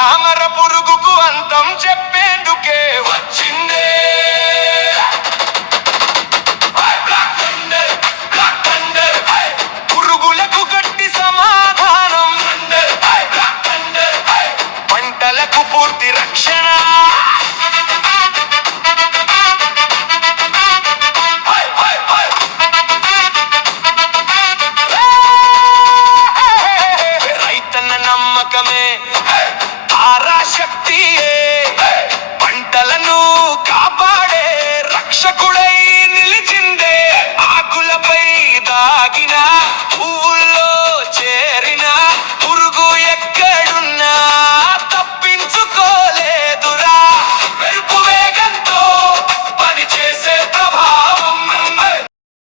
తామర పురుగుకు అంతం చెప్పేందుకే వచ్చిందే పురుగులకు గట్టి సమాధానం, పంటలకు పూర్తి రక్షణ. రైతన్న నమ్మకమే తారాశక్తియే, పంటలను కాపాడే రక్షకుడై నిలిచిందే. ఆకులపై